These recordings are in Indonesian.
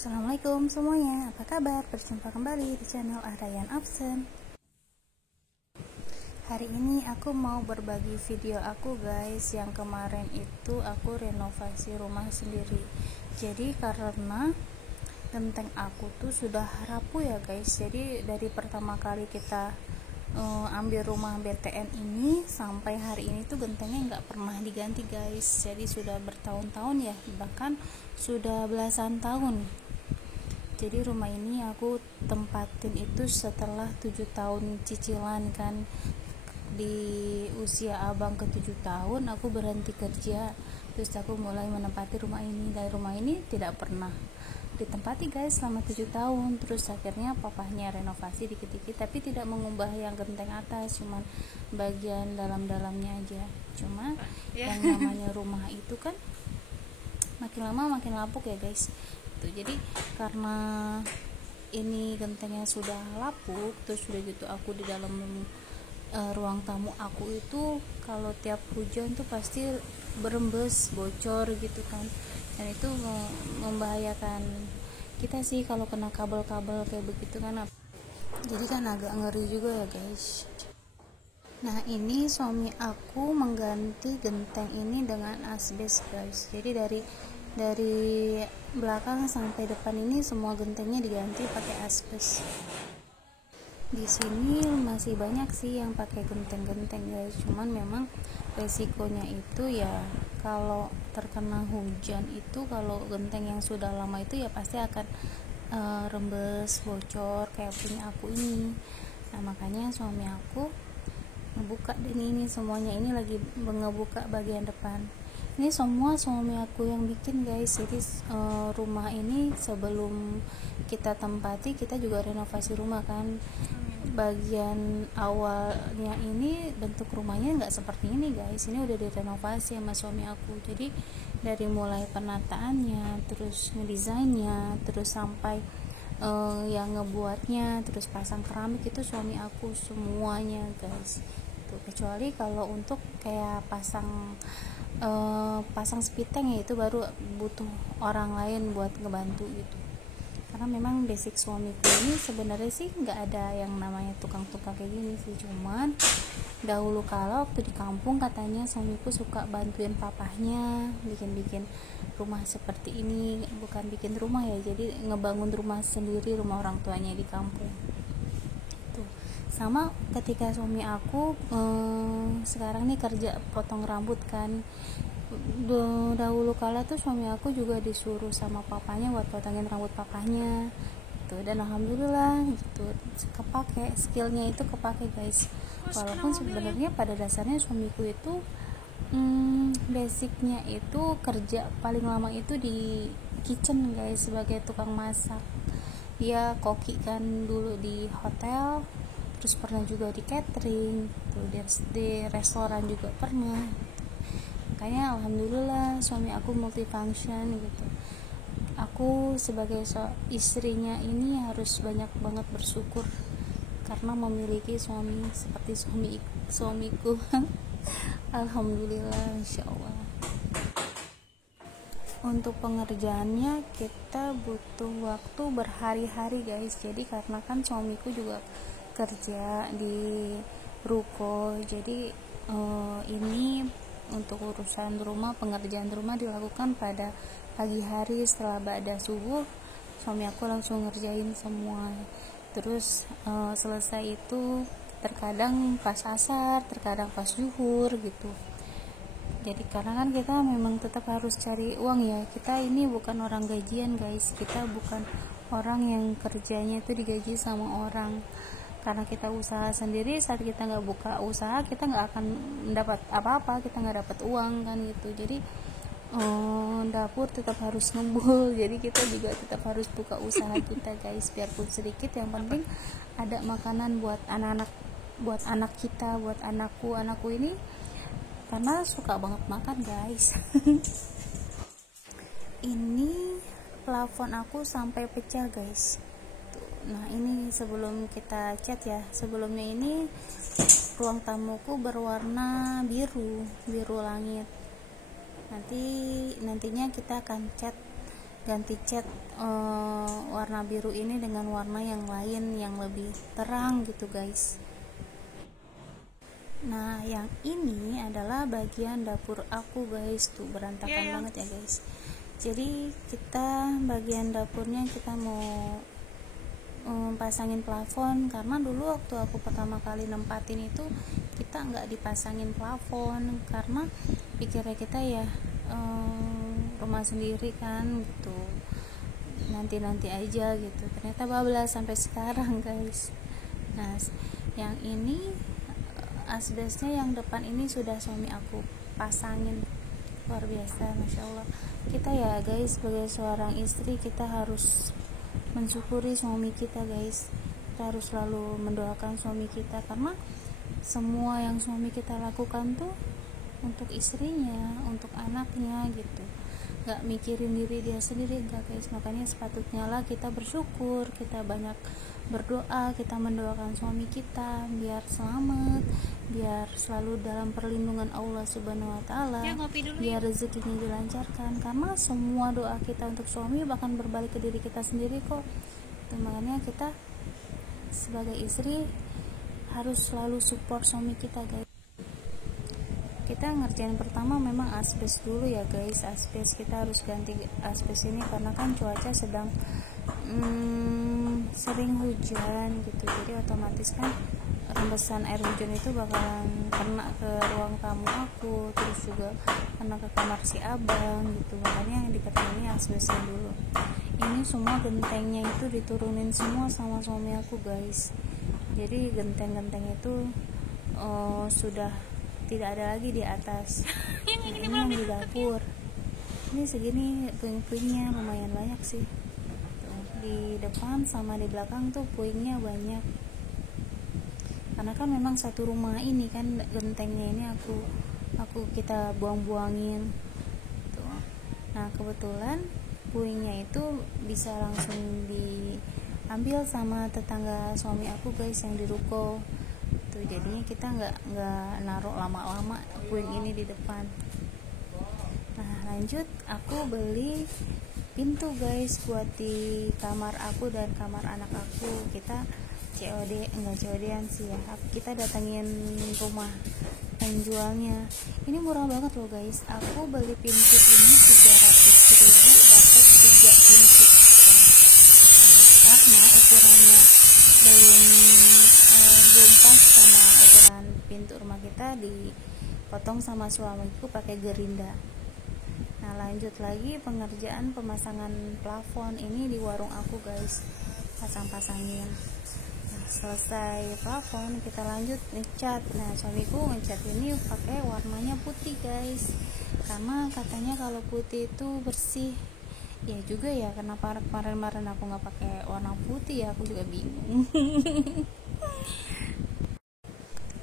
Assalamualaikum semuanya, apa kabar? Berjumpa kembali di channel Arayan Absen. Hari ini aku mau berbagi video aku guys. Yang kemarin itu aku renovasi rumah sendiri. Jadi karena genteng aku tuh sudah rapuh ya guys. Jadi dari pertama kali kita ambil rumah BTN ini sampai hari ini tuh gentengnya nggak pernah diganti guys. Jadi sudah bertahun-tahun ya, bahkan sudah belasan tahun. Jadi rumah ini aku tempatin itu setelah 7 tahun cicilan kan. Di usia abang ke 7 tahun aku berhenti kerja, terus aku mulai menempati rumah ini, dan rumah ini tidak pernah ditempati guys selama 7 tahun. Terus akhirnya papahnya renovasi dikit-dikit, tapi tidak mengubah yang genteng atas, cuman bagian dalam-dalamnya aja. Cuma yang namanya rumah itu kan makin lama makin lapuk ya guys. Jadi karena ini gentengnya sudah lapuk, terus sudah gitu aku di dalam ruang tamu aku itu kalau tiap hujan tuh pasti berembes, bocor gitu kan, dan itu membahayakan kita sih kalau kena kabel-kabel kayak begitu kan. Jadi kan agak ngeri juga ya guys. Nah ini suami aku mengganti genteng ini dengan asbes guys. Jadi dari belakang sampai depan ini semua gentengnya diganti pakai asbes. Di sini masih banyak sih yang pakai genteng-genteng guys, cuman memang resikonya itu ya kalau terkena hujan itu, kalau genteng yang sudah lama itu ya pasti akan rembes, bocor kayak punya aku ini. Nah makanya suami aku ngebuka ini semuanya, ini lagi ngebuka bagian depan. Ini semua suami aku yang bikin guys. Jadi rumah ini sebelum kita tempati, kita juga renovasi rumah kan. Bagian awalnya ini bentuk rumahnya nggak seperti ini guys, ini udah direnovasi sama suami aku. Jadi dari mulai penataannya, terus ngedesainnya, terus sampai yang ngebuatnya, terus pasang keramik itu suami aku semuanya guys. Tuh, kecuali kalau untuk kayak pasang spiteng ya itu baru butuh orang lain buat ngebantu gitu. Karena memang basic suamiku ini sebenarnya sih nggak ada yang namanya tukang-tukang kayak gini sih, cuman dahulu kala waktu di kampung katanya suamiku suka bantuin papahnya bikin rumah seperti ini, bukan bikin rumah ya, jadi ngebangun rumah sendiri, rumah orang tuanya di kampung. Tuh. Sama ketika suami aku sekarang nih kerja potong rambut kan, dahulu kala tuh suami aku juga disuruh sama papanya buat potongin rambut papanya gitu, dan alhamdulillah gitu kepake, skillnya itu kepake guys. Walaupun sebenarnya pada dasarnya suamiku itu basicnya itu kerja paling lama itu di kitchen guys, sebagai tukang masak. Dia koki kan dulu di hotel, terus pernah juga di catering tuh, di restoran juga pernah. Makanya alhamdulillah suami aku multifunction gitu. Aku sebagai istrinya ini harus banyak banget bersyukur karena memiliki suami seperti suamiku. Alhamdulillah, insyaallah. Untuk pengerjaannya kita butuh waktu berhari-hari guys. Jadi karena kan suamiku juga kerja di ruko, jadi ini untuk urusan rumah, pengerjaan rumah dilakukan pada pagi hari setelah ba'da subuh. Suami aku langsung ngerjain semua. Terus selesai itu terkadang pas asar, terkadang pas zuhur gitu. Jadi karena kan kita memang tetap harus cari uang ya, kita ini bukan orang gajian guys, kita bukan orang yang kerjanya itu digaji sama orang. Karena kita usaha sendiri, saat kita nggak buka usaha kita nggak akan dapat apa-apa, kita nggak dapat uang kan gitu. Jadi dapur tetap harus ngembul, jadi kita juga tetap harus buka usaha kita guys, biarpun sedikit, yang penting ada makanan buat anak-anak, buat anak kita, buat anakku ini karena suka banget makan guys. Ini plafon aku sampai pecah guys. Nah ini sebelum kita cat ya, sebelumnya ini ruang tamuku berwarna biru langit. Nantinya kita akan cat ganti cat warna biru ini dengan warna yang lain yang lebih terang gitu guys. Nah yang ini adalah bagian dapur aku guys, tuh berantakan banget ya guys. Jadi kita bagian dapurnya kita mau pasangin plafon, karena dulu waktu aku pertama kali nempatin itu kita nggak dipasangin plafon karena pikirnya kita ya rumah sendiri kan gitu, nanti aja gitu. Ternyata bablas sampai sekarang guys. Nah yang ini asbesnya yang depan ini sudah suami aku pasangin, luar biasa, masya Allah. Kita ya guys sebagai seorang istri kita harus mensyukuri suami kita guys. Kita harus selalu mendoakan suami kita, karena semua yang suami kita lakukan tuh untuk istrinya, untuk anaknya gitu, gak mikirin diri dia sendiri, gak guys. Makanya sepatutnya lah kita bersyukur, kita banyak berdoa, kita mendoakan suami kita biar selamat, biar selalu dalam perlindungan Allah Subhanahu wa Ta'ala, biar rezekinya dilancarkan. Karena semua doa kita untuk suami bahkan berbalik ke diri kita sendiri kok. Makanya kita sebagai istri harus selalu support suami kita guys. Kita ngerjain pertama memang asbes dulu ya guys. Asbes kita harus ganti asbes ini karena kan cuaca sedang sering hujan gitu, jadi otomatis kan rembesan air hujan itu bakalan kena ke ruang tamu aku, terus juga kena ke kamar si abang gitu. Makanya yang dikata ini asbesnya dulu. Ini semua gentengnya itu diturunin semua sama suami aku guys. Jadi genteng-genteng itu sudah tidak ada lagi di atas. Ini yang di dapur, ini segini puing-puingnya lumayan banyak sih. Di depan sama di belakang tuh puingnya banyak, karena kan memang satu rumah ini kan gentengnya ini kita buang-buangin tuh. Nah kebetulan puingnya itu bisa langsung diambil sama tetangga suami aku guys yang di ruko tuh, jadinya kita nggak naruh lama-lama puing ini di depan. Nah lanjut, aku beli pintu guys buat di kamar aku dan kamar anak aku. Kita COD-an sih ya, kita datangin rumah penjualnya. Ini murah banget loh guys. Aku beli pintu ini 300.000 dapat 3 pintu karena ukurannya belum pas sama ukuran pintu rumah kita, dipotong sama suamiku pakai gerinda. Nah lanjut lagi pengerjaan pemasangan plafon ini di warung aku guys, pasang-pasangin. Nah selesai plafon kita lanjut ngecat. Nah suamiku ngecat ini pakai warnanya putih guys, karena katanya kalau putih itu bersih. Ya juga ya, kenapa kemarin aku nggak pakai warna putih ya, aku juga bingung.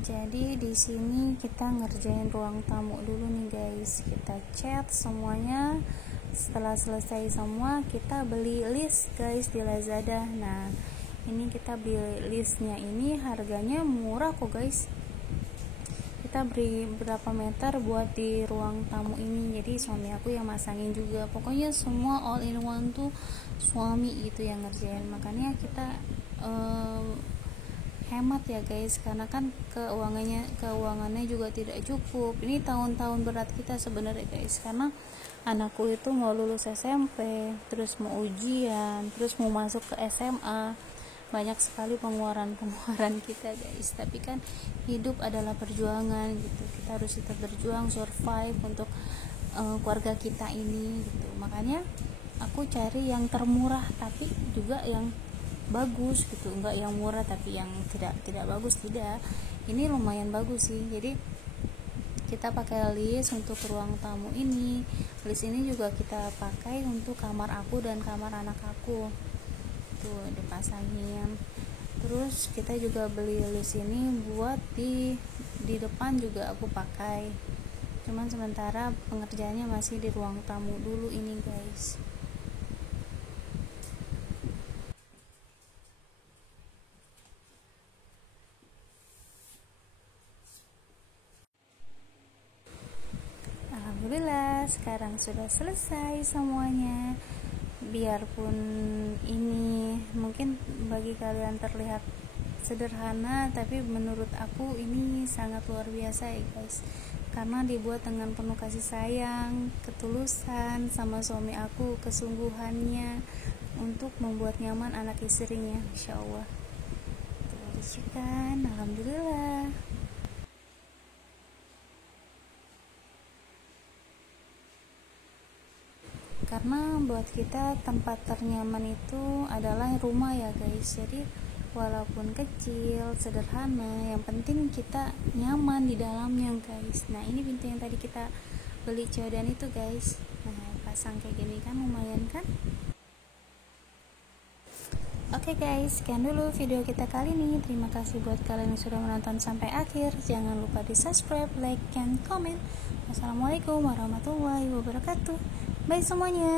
Jadi di sini kita ngerjain ruang tamu dulu nih guys. Kita cat semuanya. Setelah selesai semua, kita beli list guys di Lazada. Nah, ini kita beli listnya ini harganya murah kok guys. Kita beri berapa meter buat di ruang tamu ini. Jadi suami aku yang masangin juga. Pokoknya semua all in one tuh suami gitu yang ngerjain. Makanya kita hemat ya guys, karena kan keuangannya juga tidak cukup. Ini tahun-tahun berat kita sebenarnya guys, karena anakku itu mau lulus SMP, terus mau ujian, terus mau masuk ke SMA. Banyak sekali pengeluaran kita guys. Tapi kan hidup adalah perjuangan gitu, kita harus tetap berjuang survive untuk keluarga kita ini gitu. Makanya aku cari yang termurah tapi juga yang bagus gitu, enggak yang murah tapi yang tidak bagus, tidak. Ini lumayan bagus sih. Jadi kita pakai list untuk ruang tamu ini. List ini juga kita pakai untuk kamar aku dan kamar anak aku tuh dipasangin. Terus kita juga beli list ini buat di depan juga aku pakai, cuman sementara pengerjaannya masih di ruang tamu dulu ini guys. Alhamdulillah sekarang sudah selesai semuanya. biarpun ini mungkin bagi kalian terlihat sederhana, tapi menurut aku ini sangat luar biasa ya guys, karena dibuat dengan penuh kasih sayang, ketulusan sama suami aku, kesungguhannya untuk membuat nyaman anak istrinya. Insya Allah tuh kan, alhamdulillah. Karena buat kita tempat ternyaman itu adalah rumah ya guys, jadi walaupun kecil, sederhana, yang penting kita nyaman di dalamnya guys. Nah ini pintu yang tadi kita beli codan itu guys, nah pasang kayak gini kan lumayan kan. Oke guys, sekian dulu video kita kali ini. Terima kasih buat kalian yang sudah menonton sampai akhir. Jangan lupa di subscribe, like, dan komen. Wassalamualaikum warahmatullahi wabarakatuh. Bye semuanya.